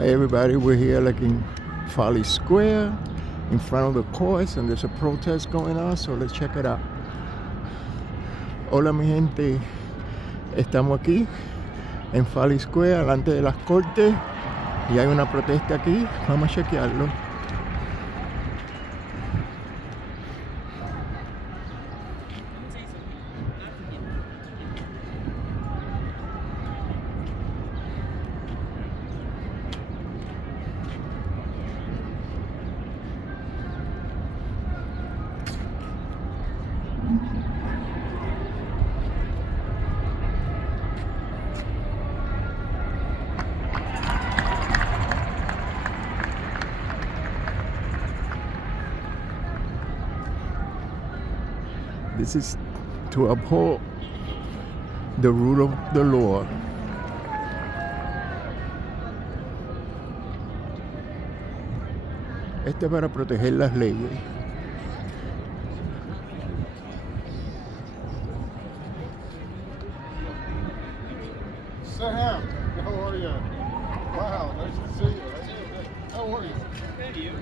Hi everybody, we're here like in Foley Square in front of the courts and there's a protest going on, so let's check it out. Hola mi gente, estamos aquí en Foley Square, delante de las cortes y hay una protesta aquí, vamos a chequearlo. This is to uphold the rule of the law. Este es para proteger las leyes. Sam, how are you? Wow, nice to see you. How are you? Thank you.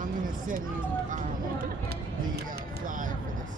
I'm going to send you the flyer for this.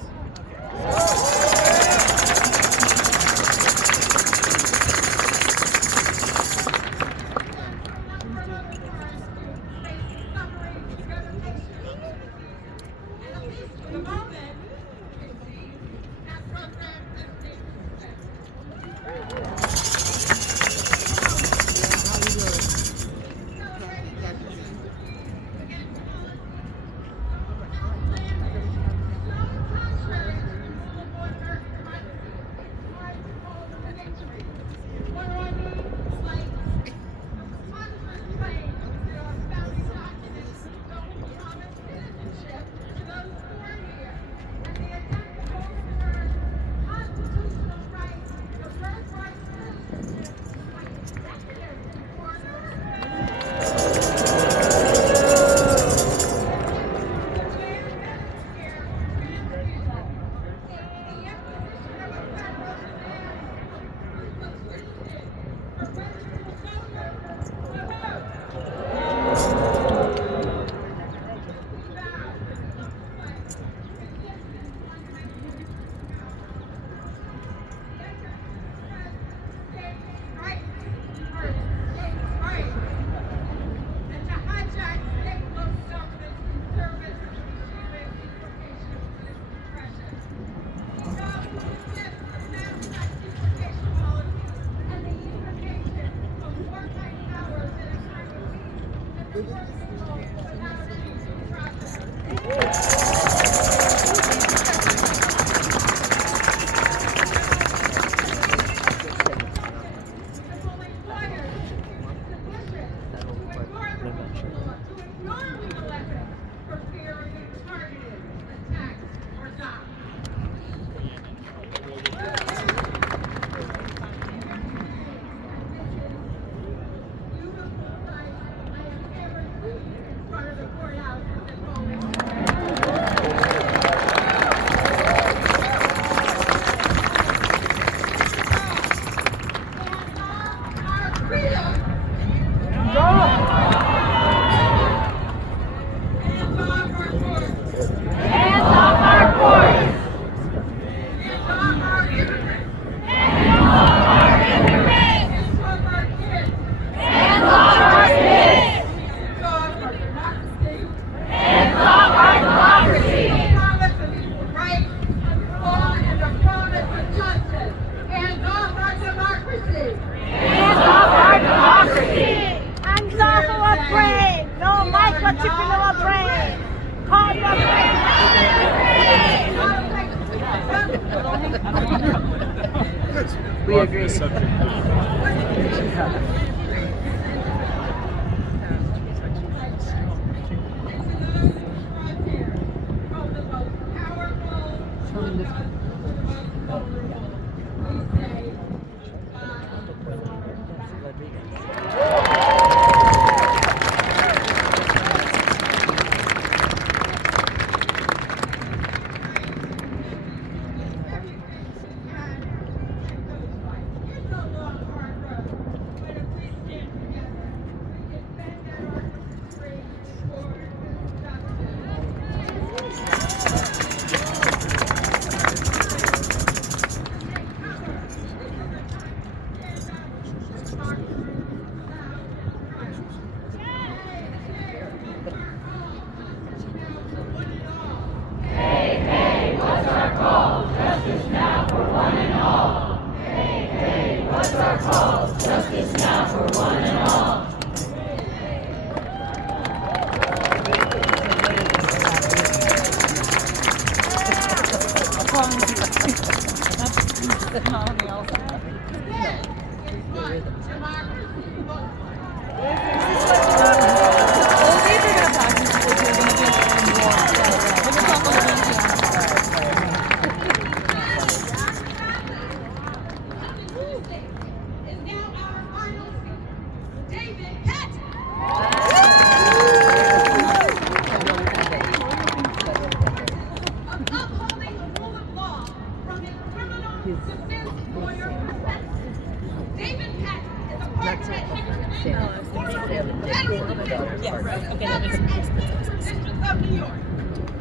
We brought agree. the subject.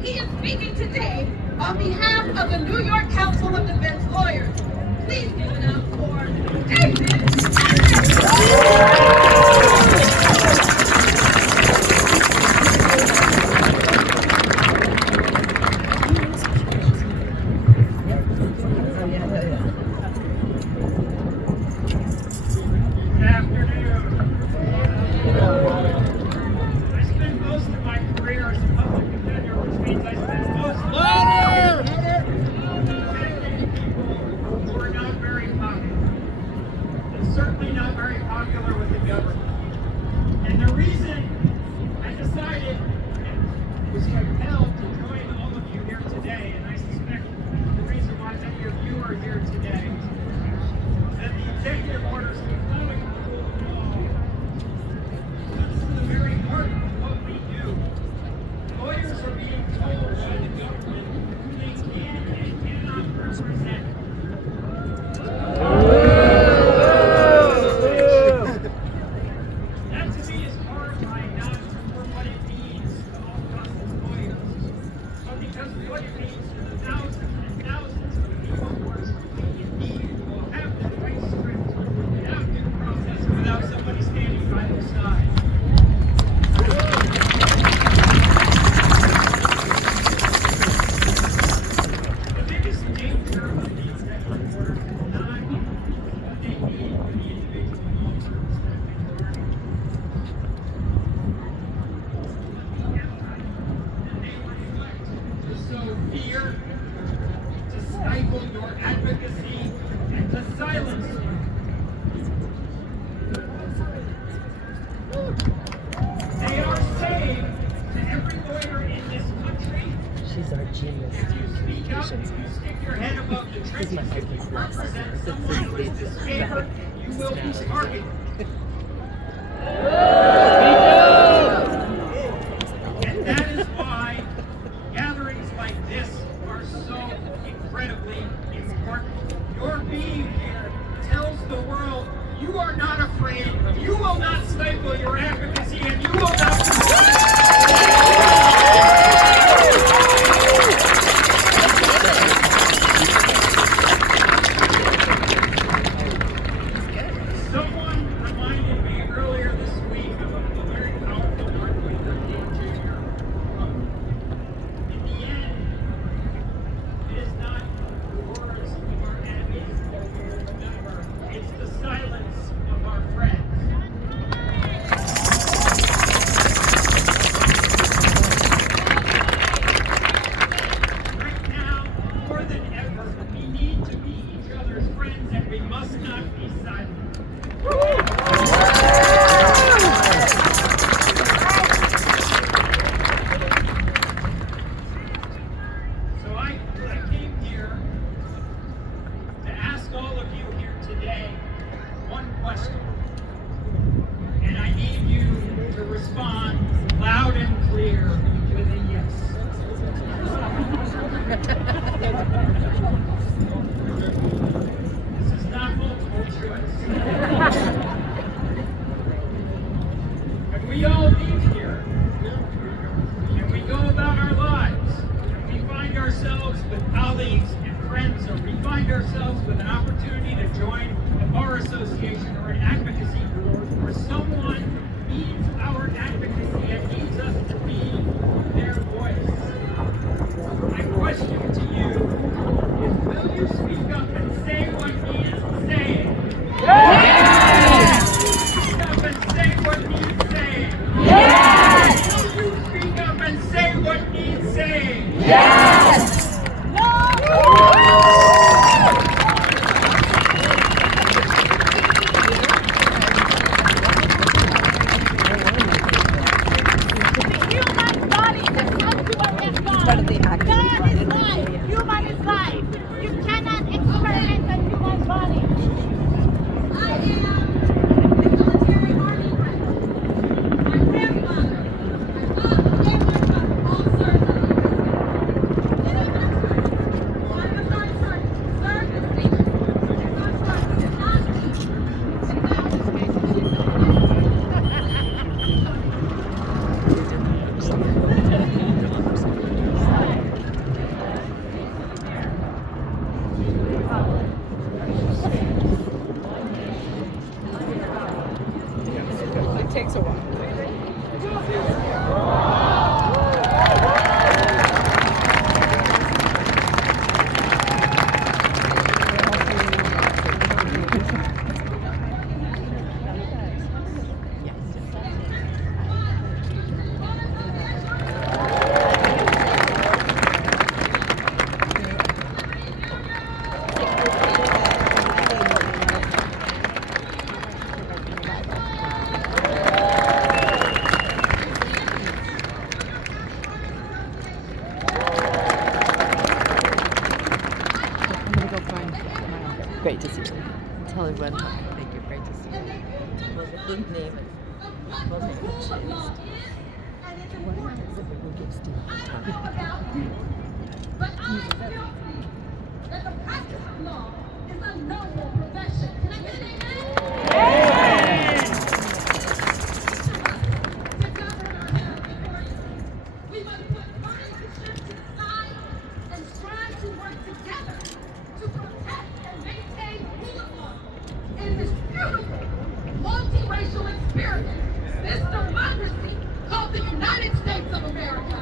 He is speaking today on behalf of the New York Council of Defense Lawyers. Please give it up for David. Certainly not very popular with the government. And the reason I decided and was compelled to join all of you here today, and I suspect the reason why many of you are here today, that the executive orders allowing the rule of law cuts to the very heart of what we do. Lawyers are being told by the government who they can and cannot represent. Fear, to stifle your advocacy, and to silence you. They are saying to every lawyer in this country, She's our genius. if you speak up, if you stick your head above the trenches, if you represent someone who is disfavored, you will be targeted. And that is why gatherings like this are so incredibly important. Your being here tells the world you are not afraid, you will not stifle your advocacy, and you will not Someone reminded me earlier this week of a very powerful Martin Luther King Jr. In the end, it is not the words of our enemies that we will remember, it's the silence of our friends. must not be silent. So I came here to ask all of you here today one question. And I need you to respond loud and clear with a yes. This is not multiple choice. And we all leave here, and we go about our lives, and we find ourselves with colleagues and friends, or we find ourselves with an opportunity to join a bar association or an advocacy group, where someone needs our advocacy and needs us to be their voice. My question to you is, will you speak up and say what needs saying? Yes! Speak up and say what needs saying? Yes! Will you speak up and say what needs saying? Yes! Takes a while. Great to see you. Tell everyone. Thank you. Great to see you. Well, the big name is well, name is changed. What happens if we give Steve time? But I still believe that the practice of law is a noble profession. Can I get an amen? To govern our territory, we must put partisanship to the side and strive to work together to protect and maintain rule of law in this beautiful, multiracial experiment, this democracy called the United States of America.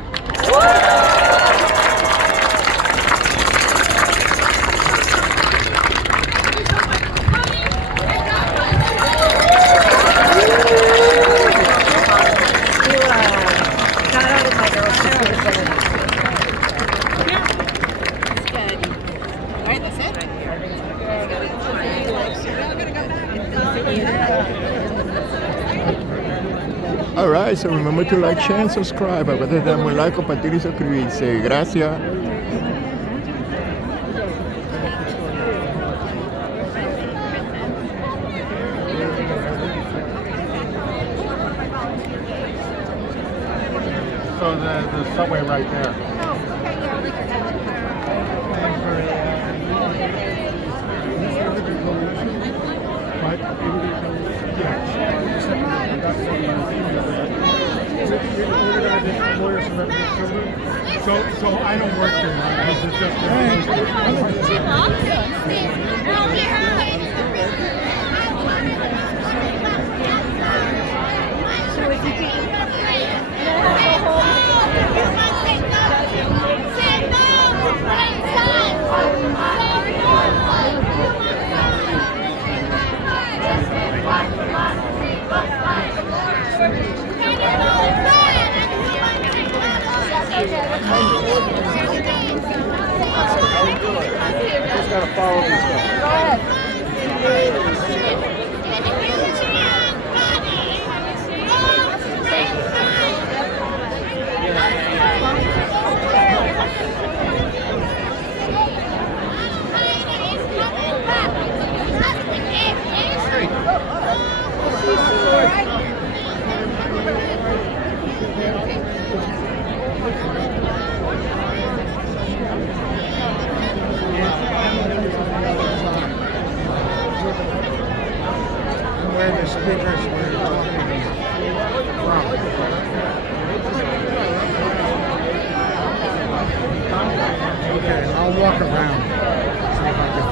Alright, so remember to like, share, and subscribe. Acuérdate de darme un like, compartir y suscribirse. Gracias. So the subway right there. So I don't work there. This is just just gotta follow these guys. speakers were talking from. Okay, I'll walk around. See if I can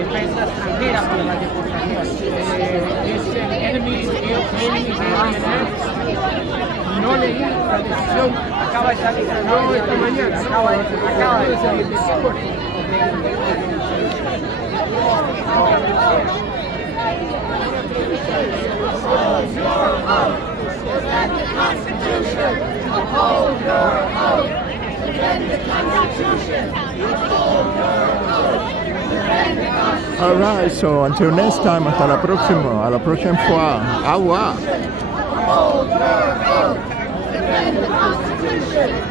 defensa extranjera para la deportación. Es el enemy no leí la decisión, acaba de salir, no esta mañana, acaba de salir. Alright, so until next time, hasta la próxima, a la próxima fois. Agua. Defend the Constitution.